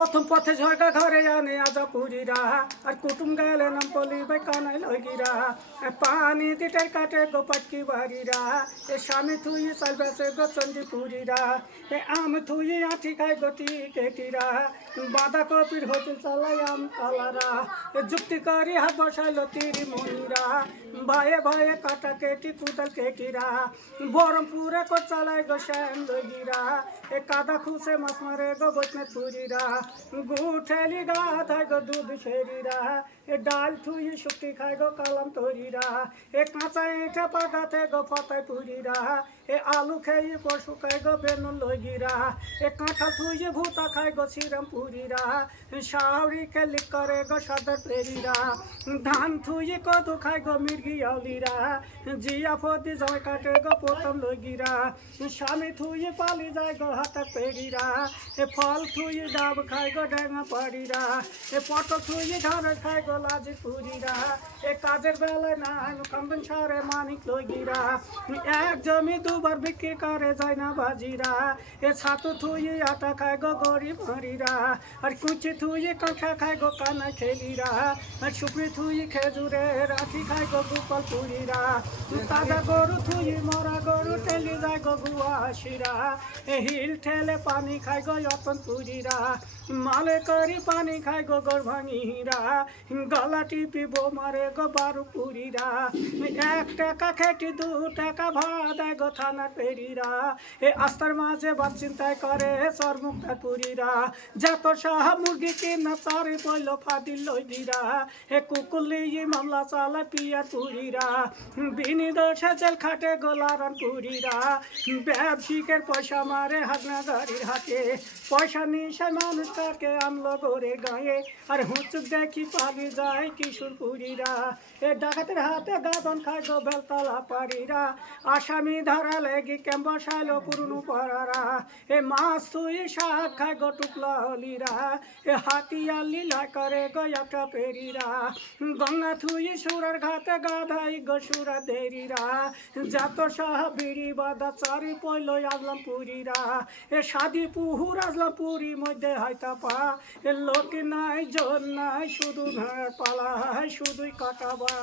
প্রথম পথে ঝরকা ঘরে আনে আজা পুরীরা আর কুটুম গেলে নাম পলি বাই কানাই লগিরা পানি দিটার কাটে গোপাটকি বাড়িরা এ স্বামী থুই সালবেসে গো চন্ডী পুরীরা এ আম থুই আঠি খাই গতি কেটিরা বাঁধাকপির হোটেল চালাই আম কালারা এ যুক্তি করি হাত বসাইল তিরি মনিরা ভয়ে ভয়ে কাটা কেটি কুদাল কেটিরা বহরমপুরে কো চালাই গো শ্যাম লগিরা এ কাদা খুশে মাছ মারে গো বৈষ্ণব পুরীরা গুঠেলি গাধায় গো দুধ ছেড়িরা এ ডাল থুই শুক্তি খায় গো কালাম তরিরা এ কাঁচা ইঁটে পাকাতে গো ফতায় পুরিরা এ আলু খেয়ে পশু খায় গো বেনুন লগিরা এ কাঁঠা থুই ভূতা খায় গো শ্রীরাম পুরীরা শাহরি খেলি করে গো সদর পেরিরা ধান থুই কদু খায় গো মির্গি আউলিরা জিয়া ফদি জয় কাটে গো প্রথম লগিরা স্বামী থুই পালি যায় গো হাতে পেরিরা এ ফল থুই ডাব খায় গো ডেঙা পাড়িরা এ পটল থুই ধারে খায় গো লাজি পুরিরা এ কাজের বেলায় না কান্দন সারে মানিক লগিরা এক জমি দুবার বিক্রি করে যায় না বাজিরা এ ছাতু থুই আটা খায় গো গরিব হরিরা আর কুচি থুই কাঁখা খায় গো কানা খেলিরা আর সুপ্রি থুই খেজুরে রাখি খায় গো গোপাল পুরীরা তাজা গরু থুই মরা গরু ঠেলি যায় গো গুয়াশিরা এ হিল ঠেলে পানি খায় গো যতন পুরীরা মালে করি পানি খায় গো গর ভাঙিরা গলা টিপি বো মারে গো বারু পুরীরা 1 টাকা খেটি 2 টাকা ভাড়া দেয় গো থানা পেরিরা এ আস্তার মাঝে বাদ চিন্তায় করে সরমুক্তা পুরীরা যত সাহ মুরগি কিনা তারে পইল ফাদিল লইরা এ কুকুলি মামলা চালা পিয়া পুরীরা বিনি দোষে জেল খাটে গোলারান পুরীরা ব্যবসায়িকের পয়সা মারে হাগনা গাড়ির হাতে পয়সা নিশে মানুষ কাকে আনলো গোরে গায়ে আর হুঁচুক দেখি পালি যায় কিশোর পুরীরা এ ডাকাতের হাতে গাদন খায় গো বেলতলা পাড়িরা আসামি ধরা লেগে ক্যাম্প বসাইলো পুরনো পাড়ারা এ মাছ থুই শাক খায় গো টুকলা হলিরা এ হাতিয়ার লীলা করে গো একটা পেরিরা গঙ্গা থুই সুরের ঘাতে গাধাই গো সুরা দেরিরা যত সাহ বিড়ি বাদা চারি পইল আসলাম পুরীরা এ সাদি পুহুর আসলাম পুরী মধ্যে হয়তা পা এ লোক নাই জন নাই শুধু পালা শুধুই কাটাবা।